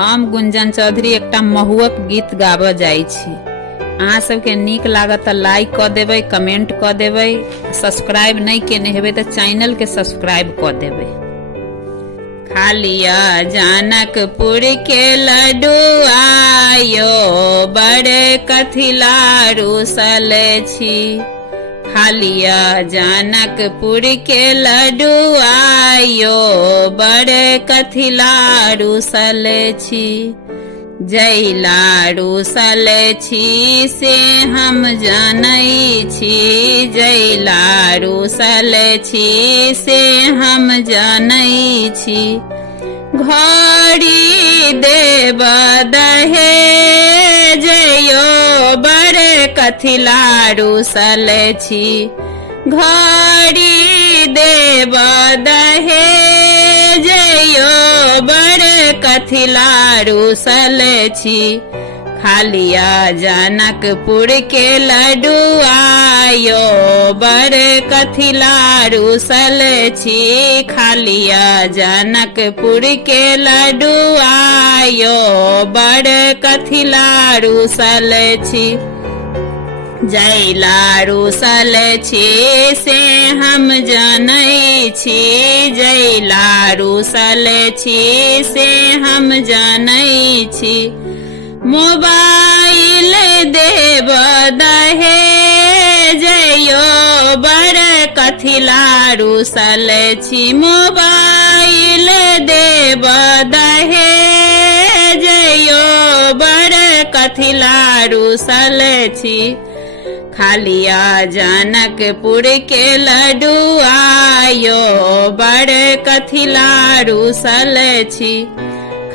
हम गुंजन चौधरी एकटा महुअक गीत गाबऽ जाइ छी। अहाँ सबके नीक लागत तऽ लाइक कऽ देबै, कमेंट कऽ देबै, सब्सक्राइब नहीं केने हेबै तऽ चैनल के सब्सक्राइब कऽ देबै। खालिया जानकपुर के लड्डुआ यो बड़े कथी लारू सले छी। खालिया जानकपुर के लड्डुआ यो बड़े कथी लारू सले छी। जय लारू सले छी से हम जानै छी, जय लारू सले छी से हम जानै छी। घड़ी देब दहेज यो बड़े कथी लारू सले छी। घड़ी देब दहेज यो बड़े कथी लारू सले छी। खालिया जानकपुर के लड्डुआ यो बड़े कथी लारू सले छी। खालिया जानकपुर के लड्डुआ यो बड़े कथी लारू सले छी। जय लारू सले छी से हम जानै छी, जय लारू सले छी से हम जानै छी। मोबाइल देब दहेज यो बड़े कथी लारू सले छी। मोबाइल देब दहेज यो बड़े कथी लारू सले छी। खालिया जानकपुर के लड्डुआ यो बड़े कथी लारू सले छी।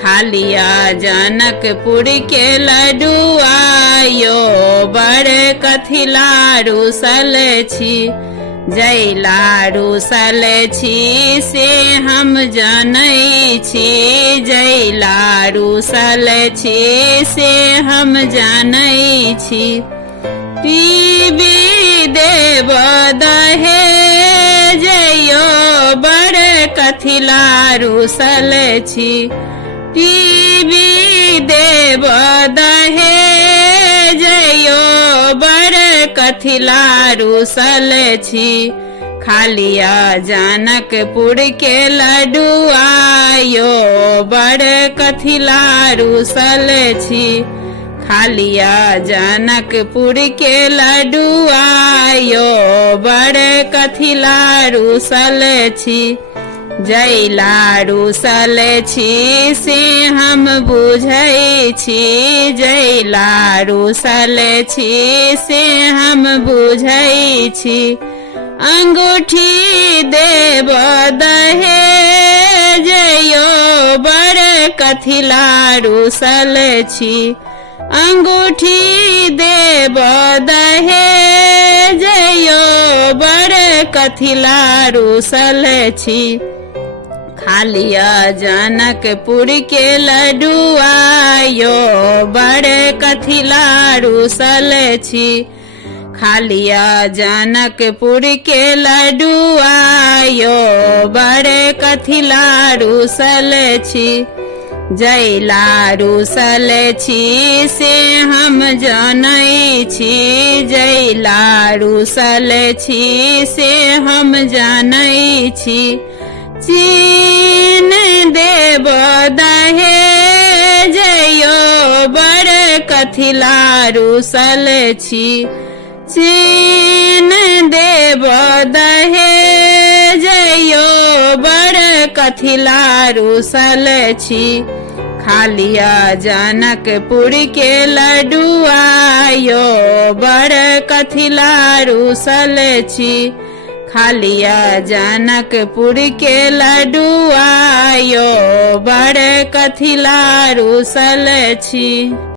खालिया जानकपुर के लड्डुआ यो बड़े कथी लारू सले छी। जय लारू सले छी से हम जानै छी, जय लारू सले छी से हम जानै छी। टीवी देब दहेज यो बड़े कथी लारू सले छी। टीवी देब दहेज यो बड़े कथी लारू सले छी। खालिया जानकपुर के लड्डुआ यो बड़े कथी लारू सले छी। खालिया जानकपुर के लड्डुआ यो बड़े कथी लारू सले छी। जय लारू सले छी से हम बुझै छी, जय लारू सले छी से हम बुझै छी। अंगूठी देब दहेज यो बड़े कथी लारू सले छी। अंगूठी देब दहेज यो बड़े कथी लारू सले छी। खालिया जानकपुर के लड्डुआ यो बड़े कथी लारू सले छी। खालिया जानकपुर के लड्डुआ यो बड़े कथी लारू सले छी। जय लारू सले छी से हम जानै छी, जय लारू सले छी से हम जानै छी। चीन देब दहेज यो बड़े कथी लारू सले छी। चीन देब दहेज यो बड़े कथी लारू सले छी। खालिया जानकपुर के लड्डुआ यो बड़े कथी लारू सले छी। खालिया जानकपुर के लड्डुआ यो बड़े कथी लारू सले छी।